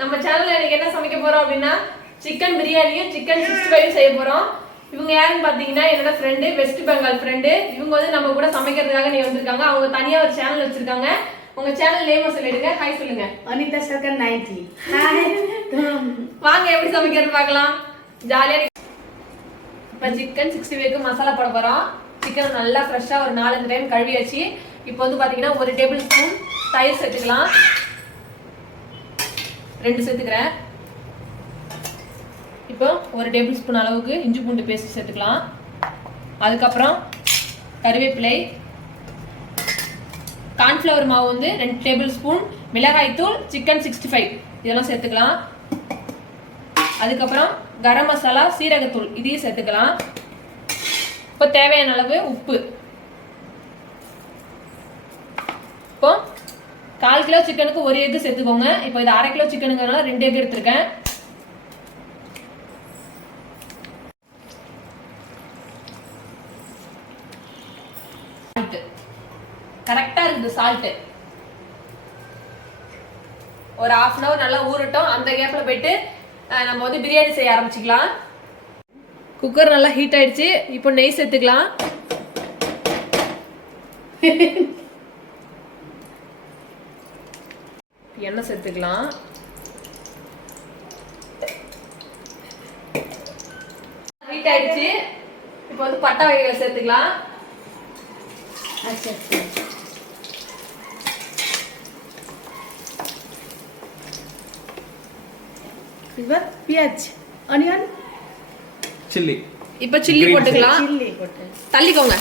நம்ம சேனல்ல எனக்கு என்ன சமைக்க போறோம் அப்படின்னா சிக்கன் பிரியாணியும் சிக்கன் 65 செய்ய போறோம். இவங்க யாருன்னு பாத்தீங்கன்னா என்னோட ஃப்ரெண்டு, வெஸ்ட் பெங்கால் ஃப்ரெண்டு. இவங்க வந்து நம்ம கூட சமைக்கிறதுக்காக நீ வந்திருக்காங்க. அவங்க தனியா ஒரு சேனல் வச்சிருக்காங்க. உங்க சேனல் நேம் சொல்லிடுங்க. ஹாய் சொல்லுங்க. அனிதா சர்க்கர் 90. ஹாய். வாங்க எப்படி சமைக்கிறது பார்க்கலாம். ஜாலியா. இப்போ சிக்கன் 65க்கு மசாலா போட போறோம். சிக்கன் நல்லா ஃப்ரெஷ்ஷா ஒரு 4-5 டைம் கழுவியாச்சு. இப்போ வந்து பாத்தீங்கன்னா 1 டேபிள் ஸ்பூன் தயிர் சேர்த்துக்கலாம். 2 சேர்த்துக்கிறேன். இப்போ 1 டேபிள் ஸ்பூன் அளவுக்கு இஞ்சி பூண்டு பேஸ்ட் சேர்த்துக்கலாம். அதுக்கப்புறம் கறிவேப்பிலை, கார்ன்ஃப்ளவர் மாவு வந்து 2 டேபிள் ஸ்பூன், மிளகாய் தூள், சிக்கன் 65 இதெல்லாம் சேர்த்துக்கலாம். அதுக்கப்புறம் கரம் மசாலா, சீரகத்தூள் இதையும் சேர்த்துக்கலாம். இப்போ தேவையான அளவு உப்பு. இப்போ 1/4 கிலோ சிக்கனுக்கு 1 எக் சேர்த்துக்கோங்க. இப்போ இது 1/2 கிலோ சிக்கனுங்கிறதுனால 2 எக் எடுத்திருக்கேன். கரெக்டா இருக்குது சால்ட். ஒரு 1/2 hour நல்லா ஊறட்டும். அந்த கேப்ல போயிட்டு நம்ம வந்து பிரியாணி செய்ய ஆரம்பிச்சுக்கலாம். குக்கர் நல்லா ஹீட் ஆயிடுச்சு. இப்போ நெய் சேர்த்துக்கலாம். எண்ணெய் சேர்த்துக்கலாம். ஹீட் ஆயிடுச்சு. இப்போ வந்து பட்டை வகைகள் சேர்த்துக்கலாம். இவர் பியாஜ், ஆனியன், சில்லி. இப்போ சில்லி போட்டுக்கலாம். சில்லி போட்டு தள்ளிக்கோங்க.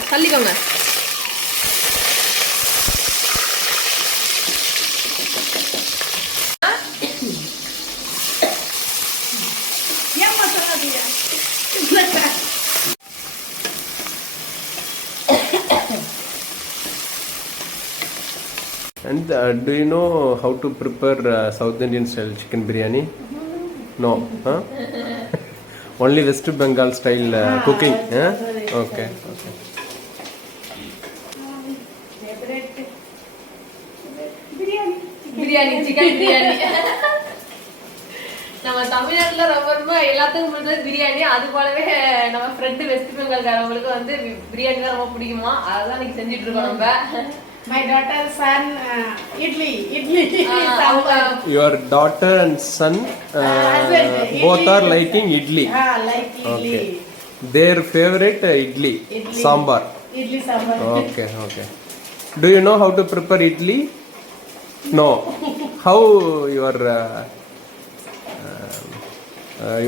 ये मसाला दिया. And do you know how to prepare South Indian style chicken biryani? No, huh? Only West Bengal style cooking. Huh? Okay. Biryani, chicken biryani. நம்ம தமிழ்நாட்டுல ரொம்ப எல்லாத்துக்கும் பிடிச்சது பிரியாணி. அது போலவே நம்ம ஃப்ரெண்டு வெஸ்ட் பெங்கால்காரவங்களுக்கு வந்து பிரியாணி தான் ரொம்ப பிடிக்குமா. அதான் இன்னைக்கு செஞ்சுட்டு இருக்கோம் நம்ம. My daughter, son, idli. Your daughter and son both are liking idli. Like idli. Okay. Their favorite idli. Sambar. Idli sambar. Okay. Do you know how to prepare idli? No. How you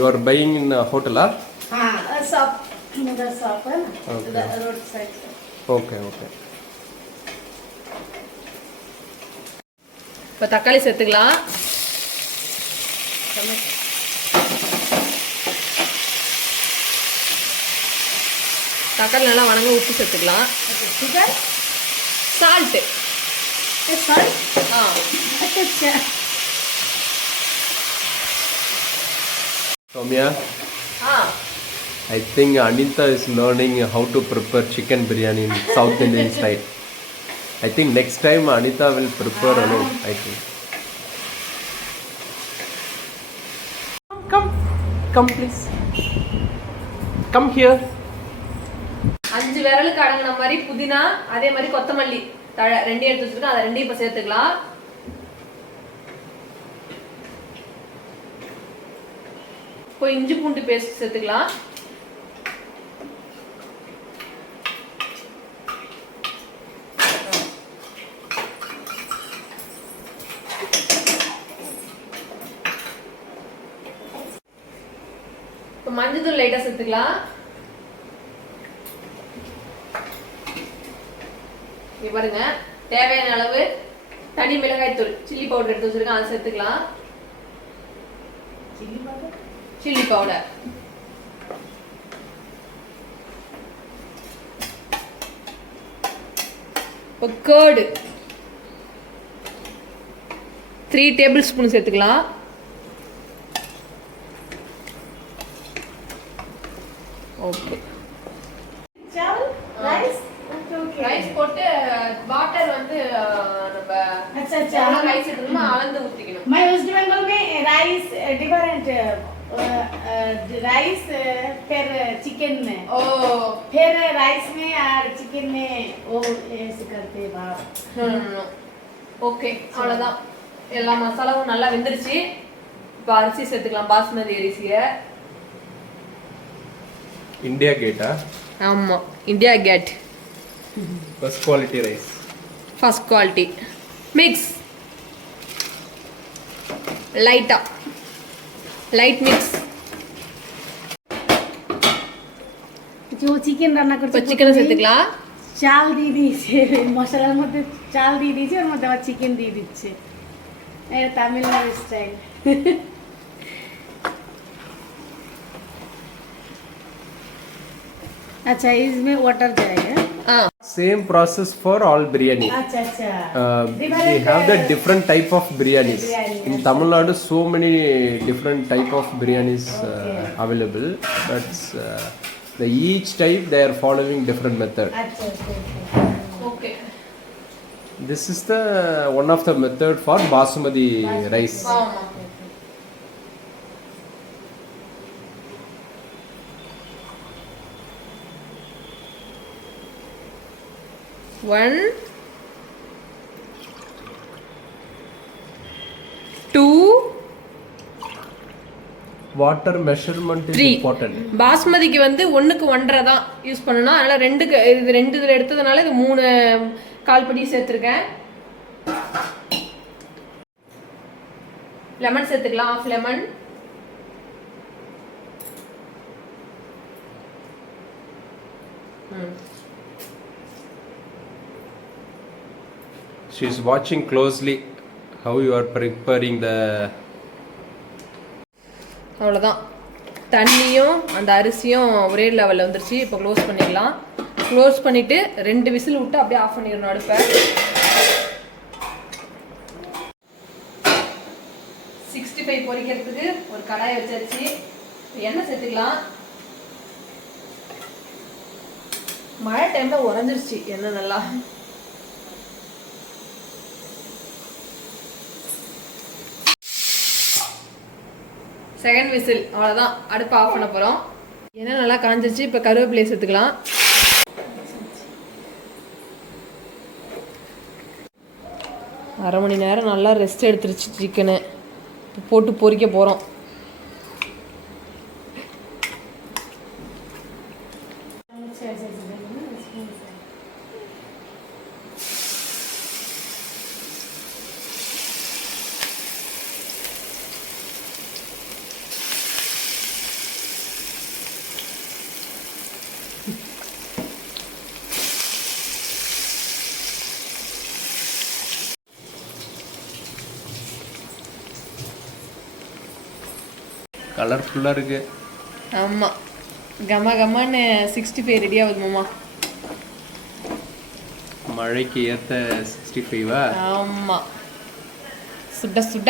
are buying in a hotel? A shop. The shop, Okay. the roadside. Okay. இப்போ தக்காளி சேர்த்துக்கலாம். தக்காளி நல்லா வணங்க உப்பு சேர்த்துக்கலாம். Sugar? Salt. Salt? अच्छा. Soumya, I think Anita is learning how to prepare chicken biryani in South Indian style. I think next time Anita will prepare alone. I think. Come please. Come here. 5 விரலுக்கு அடங்கின மாதிரி புதினா, அதே மாதிரி கொத்தமல்லி தழை 2 எடுத்து வச்சிருக்கோம். அதை 2 இப்ப சேர்த்துக்கலாம். இப்போ இஞ்சி பூண்டு பேஸ்ட் சேர்த்துக்கலாம். இப்போ மஞ்சள் தூள் லைட்டா சேர்த்துக்கலாம். இங்க பாருங்க, தேவையான அளவு தனி மிளகாய் தூள், சில்லி பவுடர் எடுத்து வச்சிருக்கேன். அதை சேர்த்துக்கலாம். Chilli powder. Curd 3 table spoon சேர்த்துக்கலாம். ஓகே. ரைஸ் போட்டு வாட்டர் வந்து நம்ம अच्छा ரைஸ் எடுத்துமா அளந்து ஊத்திக்கணும். मैं वेस्ट बंगाल में राई rice different rice फिर chicken में ஓ फिर rice में और chicken में वो ऐसे करते हैं बाप ஓகே அவ்வளோதான் எல்லா மசாலாவும் நல்லா வெந்துருச்சு இப்போ அரிசி சேர்த்துக்கலாம் பாஸ்மதி அரிசியை இந்தியா கேட்டா ஆமாம் India Gate first quality rice first quality mix லைட்டாக லைட் மிக்ஸ் जो चिकन रान्ना இப்போ करते சிக்கனை சேர்த்துக்கலாம் চাল দিয়ে দিয়েছে মশলার মধ্যে চাল দিয়ে দিয়েছে ওর মধ্যে আবার চিকেন দিয়ে দিচ্ছে এটা তামিলনাড়ু স্টাইল अच्छा इसमें वाटर जाएगा ஆ Same process for all biryani. अच्छा अच्छा We have the different type of biryanis. In Tamil Nadu, so many different type of biryanis available. But the each type they are following different method. अच्छा अच्छा okay This is the one of the method for basmati rice. ஆமாம் one two Water measurement is 3 important. பாஸ்மதிக்கு வந்து 1க்கு 1.5 தான் use பண்ணணும் அதனால 2க்கு இது 2 இதில் எடுத்ததுனால இது 3 கால்படி சேர்த்துருக்கேன் லெமன் சேர்த்துக்கலாம் half lemon She is watching closely how you are preparing the. அவ்வளோதான் தண்ணியும் அந்த அரிசியும் ஒரே லெவலில் வந்துருச்சு இப்போ க்ளோஸ் பண்ணிடலாம் க்ளோஸ் பண்ணிவிட்டு 2 விசில் விட்டு அப்படியே ஆஃப் பண்ணிடணும் அடுப்பை 65 பொரிக்கிறதுக்கு ஒரு கடாயை வச்சாச்சு எண்ணெய் சேர்த்துக்கலாம் மழை டைமில் உறைஞ்சிருச்சு எண்ணெய் நல்லா செகண்ட் விசில் அவ்வளோதான் அடுப்பு ஆஃப் பண்ண போகிறோம் ஏன்னா நல்லா காஞ்சிச்சு இப்போ கருவேப்பிலையை சேர்த்துக்கலாம் அரை மணி நேரம் நல்லா ரெஸ்ட் எடுத்துருச்சு சிக்கனு இப்போ போட்டு பொரிக்க போகிறோம் கலர்ஃபுல்லாக இருக்கு. ஆமாம் கம கமன்னு 65 ரெடி ஆகுது மாமா மழைக்கு ஏற்ற 65வா? ஆமாம் சுட சுட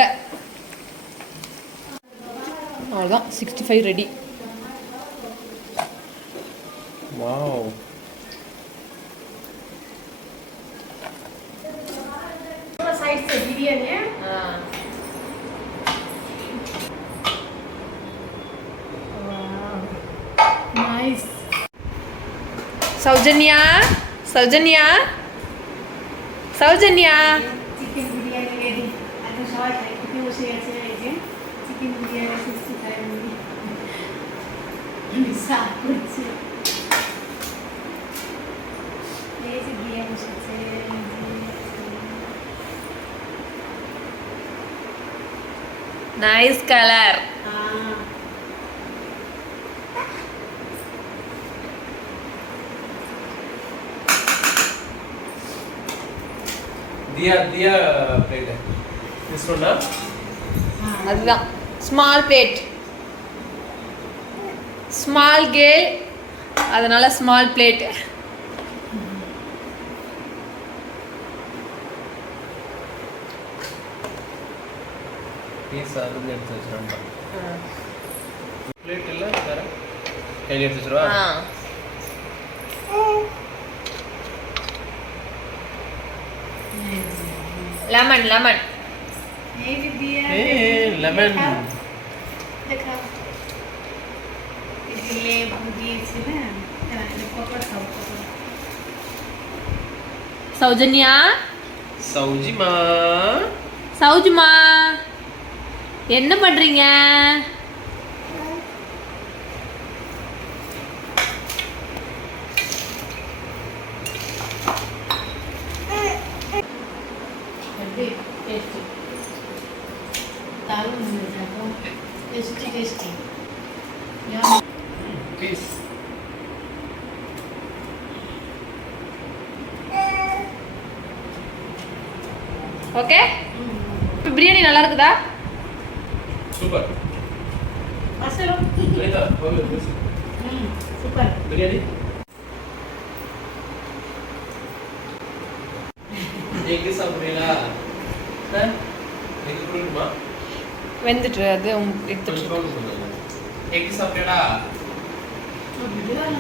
அவ்வளோதான் 65 ரெடி வாவ் साइड से बिरयानी है nice Soujanya Soujanya Soujanya chicken biryani ready आता सबाई खाই খেতে বসে গেছে এই যে চিকেন বিরিয়ানি 65 মিনিট সার্ভ করছে এই যে দিয়ে বসেছে நைஸ் கலர் हां दिया प्लेट है this one ना அதுதான் ஸ்மால் பிளேட் ஸ்மால் கேல் அதனால ஸ்மால் பிளேட் பீஸ் அதுல எடுத்து வச்சிரணும் பிளேட் இல்ல தர கையில எடுத்து வச்சிரவா lemon lemon Maybe dear. lemon. देखो इसलिए दिएছি না এটা পকোড়া খাও পকোড়া சௌஜன்யா சௌஜிமா சௌஜுமா என்ன பண்றீங்க? எப்படி டேஸ்டி தாலும் முடிஞ்சாக்கோ டேஸ்டி யா ப்ளீஸ் ஓகே இப்போ பிரியாணி நல்லா இருக்குதா? சூப்பர் மசாலா லைட்டா போங்க சூப்பர் பிரியாணி எங்க சாப்பிடுறீங்களா எங்க கொடுக்குமா வெந்துட்டு அது எடுத்துட்டு கொஞ்சம் எங்க சாப்பிடுறீங்களா பிரியாணி